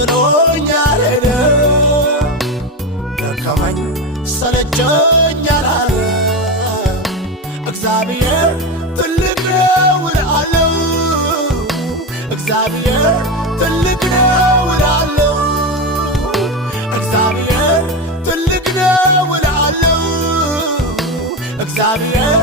ጥሎኛል ሄደ ደከመኝ ሰለቸኝ አላለ እግዚአብሔር ትልቅ ነው እላለሁ እግዚአብሔር ትልቅ ነው እላለሁ እግዚአብሔር ትልቅ ነው እላለሁ እግዚአብሔር